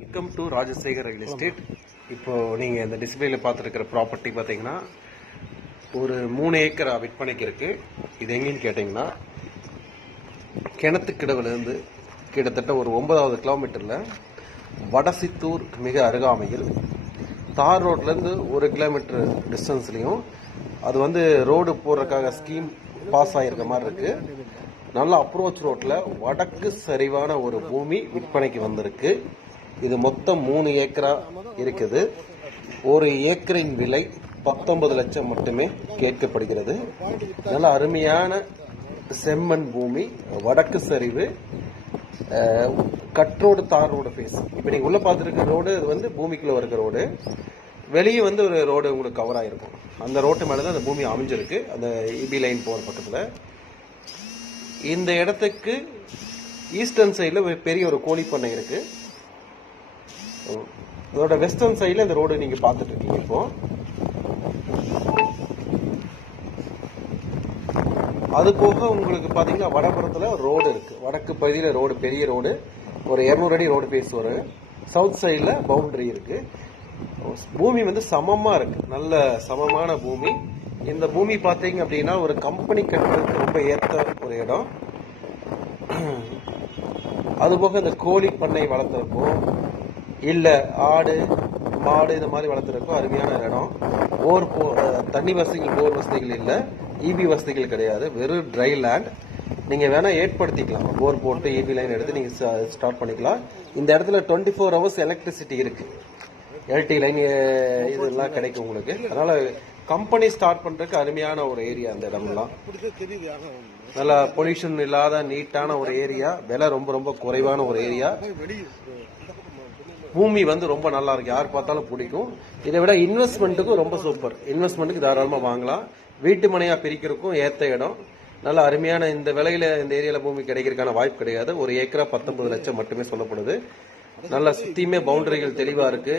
Welcome to Rajasekar real estate. இப்போ நீங்கள் இந்த டிஸ்பிளேல பார்த்துருக்கிற ப்ராப்பர்ட்டி பார்த்தீங்கன்னா ஒரு 3 ஏக்கர் விற்பனைக்கு இருக்கு. இது எங்கேன்னு கேட்டிங்கன்னா கிணத்துக்கிடவுலேருந்து கிட்டத்தட்ட ஒரு 9வது கிலோமீட்டரில் வடசித்தூர் மிக அருகாமையில் தார் ரோட்லேருந்து 1 கிலோமீட்டர் டிஸ்டன்ஸ்லையும் அது வந்து ரோடு போடுறதுக்காக ஸ்கீம் பாஸ் ஆகிருக்க மாதிரி இருக்கு. நல்ல அப்ரோச் ரோட்டில் வடக்கு சரிவான ஒரு பூமி விற்பனைக்கு வந்திருக்கு. இது மொத்தம் 3 ஏக்கரா இருக்குது. ஒரு ஏக்கரின் விலை 19 லட்சம் மட்டுமே கேட்கப்படுகிறது. நல்ல அருமையான செம்மண் பூமி, வடக்கு சரிவு, கட்ரோடு தார் ரோடு ஃபேஸ். இப்போ நீங்கள் உள்ள பார்த்துருக்க ரோடு இது வந்து பூமிக்குள்ள இருக்க ரோடு. வெளியே வந்து ஒரு ரோடு உங்களுக்கு கவர் ஆகிருக்கும். அந்த ரோட்டு மேலே தான் அந்த பூமி அமைஞ்சிருக்கு, அந்த இபி லைன் போகிற பக்கத்தில். இந்த இடத்துக்கு ஈஸ்டர்ன் சைடில் ஒரு பெரிய ஒரு கோழி பண்ணை இருக்கு. இதோட வெஸ்டர்ன் சைடில் இந்த ரோடு நீங்கள் பார்த்துட்டு இருக்கீங்க. இப்போ அது போக உங்களுக்கு பார்த்தீங்கன்னா வடபுறத்தில் ரோடு இருக்கு. வடக்கு பகுதியில் ரோடு, பெரிய ரோடு, ஒரு 200 அடி ரோடு பேஸ் வரும். சவுத் சைடில் பவுண்டரி இருக்கு. பூமி வந்து சமமா இருக்கு, நல்ல சமமான பூமி. இந்த பூமி பார்த்தீங்க அப்படின்னா ஒரு கம்பெனி கட்டுறதுக்கு ரொம்ப ஏற்ற ஒரு இடம். அதுபோக இந்த கோழி பண்ணை வளர்த்துறப்போ இல்லை ஆடு மாடு இந்த மாதிரி வளர்த்துறப்போ அருமையான இடம். தண்ணி வசதிகள், போர் வசதிகள் இல்லை, இபி வசதிகள் கிடையாது, வெறும் ட்ரை லேண்ட். நீங்கள் வேணால் ஏற்படுத்திக்கலாம், போர் போட்டு இபி லைன் எடுத்து நீங்கள் ஸ்டார்ட் பண்ணிக்கலாம். இந்த இடத்துல 24 ஹவர்ஸ் எலக்ட்ரிசிட்டி இருக்கு, எல்டி லைன் இதெல்லாம் கிடைக்கும் உங்களுக்கு. அதனால கம்பெனி ஸ்டார்ட் பண்றதுக்கு அருமையான ஒரு ஏரியா. அந்த இடம்லாம் நல்லா பொல்யூஷன் இல்லாத நீட்டான ஒரு ஏரியா. விலை ரொம்ப ரொம்ப குறைவான ஒரு ஏரியா. பூமி வந்து ரொம்ப நல்லா இருக்கு, யார் பார்த்தாலும் பிடிக்கும். இதை விட இன்வெஸ்ட்மெண்ட்டுக்கும் ரொம்ப சூப்பர். இன்வெஸ்ட்மெண்ட்டுக்கு தாராளமாக வாங்கலாம். வீட்டு மனையா பிரிக்கிறதுக்கும் ஏற்ற இடம். நல்ல அருமையான இந்த விலையில இந்த ஏரியால பூமி கிடைக்கிறதுக்கான வாய்ப்பு கிடையாது. ஒரு ஏக்கரா 19 லட்சம் மட்டுமே சொல்லப்படுது. நல்ல சுத்தியுமே பவுண்டரிகள் தெளிவா இருக்கு.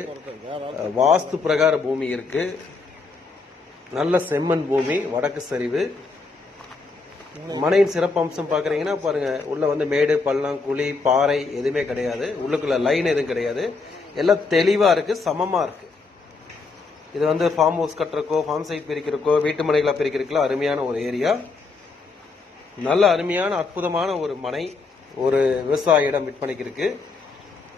வாஸ்து பிரகார பூமி இருக்கு. நல்ல செம்மண் பூமி, வடக்கு சரிவு. மனையின் சிறப்பு அம்சம் பாக்குறீங்கன்னா பாருங்க, உள்ள வந்து மேடு பள்ளம் குழி பாறை எதுவுமே கிடையாது. உள்ளுக்குள்ள லைன் எதுவும் கிடையாது. எல்லாம் தெளிவா இருக்கு, சமமா இருக்கு. இது வந்து ஃபார்ம் ஹவுஸ் கட்டுறக்கோ, ஃபார்ம் சைட் பிரிக்கிறக்கோ, வீட்டு மனைகளா பிரிக்கிறதுக்கோ அருமையான ஒரு ஏரியா. நல்ல அருமையான அற்புதமான ஒரு மனை, ஒரு விவசாய இடம் விற்பனைக்கு இருக்கு.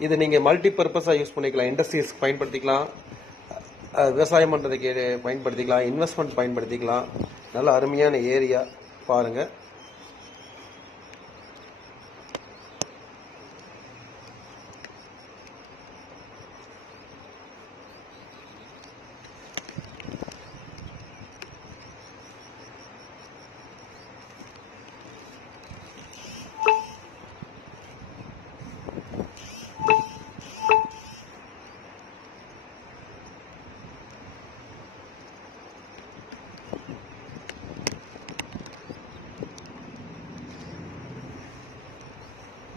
இது நீங்க மல்டி பர்பஸா யூஸ் பண்ணிக்கலாம். இண்டஸ்ட்ரீஸ் பயன்படுத்திக்கலாம், விவசாயம் பண்றதுக்கு பயன்படுத்திக்கலாம், இன்வெஸ்ட்மெண்ட் பயன்படுத்திக்கலாம். நல்ல அருமையான ஏரியா பாருங்க.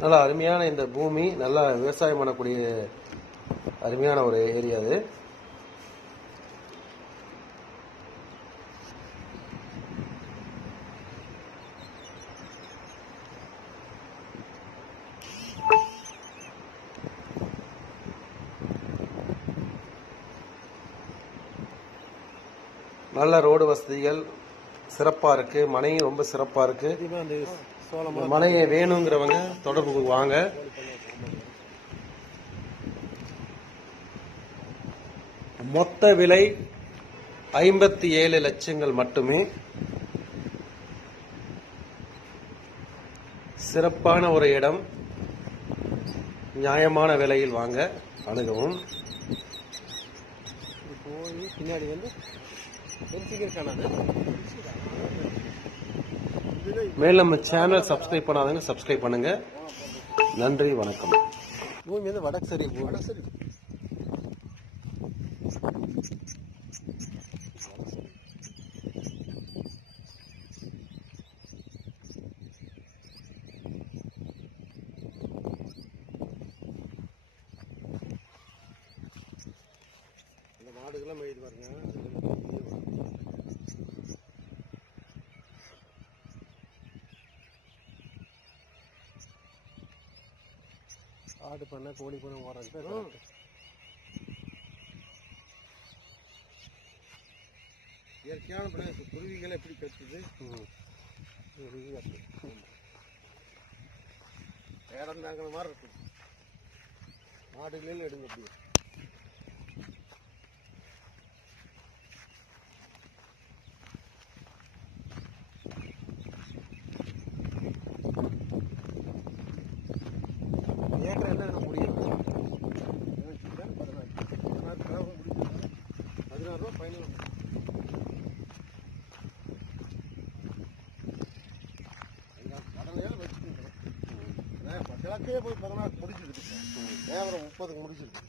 நல்லா அருமையான இந்த பூமி, நல்லா விவசாயம் பண்ணக்கூடிய அருமையான ஒரு ஏரியா அது. நல்ல ரோடு வசதிகள் சிறப்பா இருக்கு. மனையும் ரொம்ப சிறப்பா இருக்கு. மனையை வேணுங்கிறவங்க தொடர்புக்கு வாங்க. மொத்த விலை 57 லட்சங்கள் மட்டுமே. சிறப்பான ஒரு இடம், நியாயமான விலையில் வாங்க அணுகவும். பின்னாடி வந்து மேலும் நம்ம சேனல் சப்ஸ்கிரைப் பண்ணாதவங்க சப்ஸ்கிரைப் பண்ணுங்க. நன்றி, வணக்கம். பூமி வந்து வடசரி. மாடுகள்லாம் மேய்து பாருங்க. ஆடு பண்ணை கோழி பண்ணை ஓடுறாங்க. இயற்கையான பண்ணை குருவிகளை எப்படி கத்துது. இடம் தாங்கிற மாதிரி இருக்கும். ஆடுகளில் எடுங்க அப்படியே. ஏற்ற என்ன முடியும். 16 ரூபா ஃபைனல். கடலையால் வச்சுருக்கேன். கிழக்கையே போய் 16 முடிச்சிருக்கு. நேரம் 30க்கு முடிச்சிருக்கு.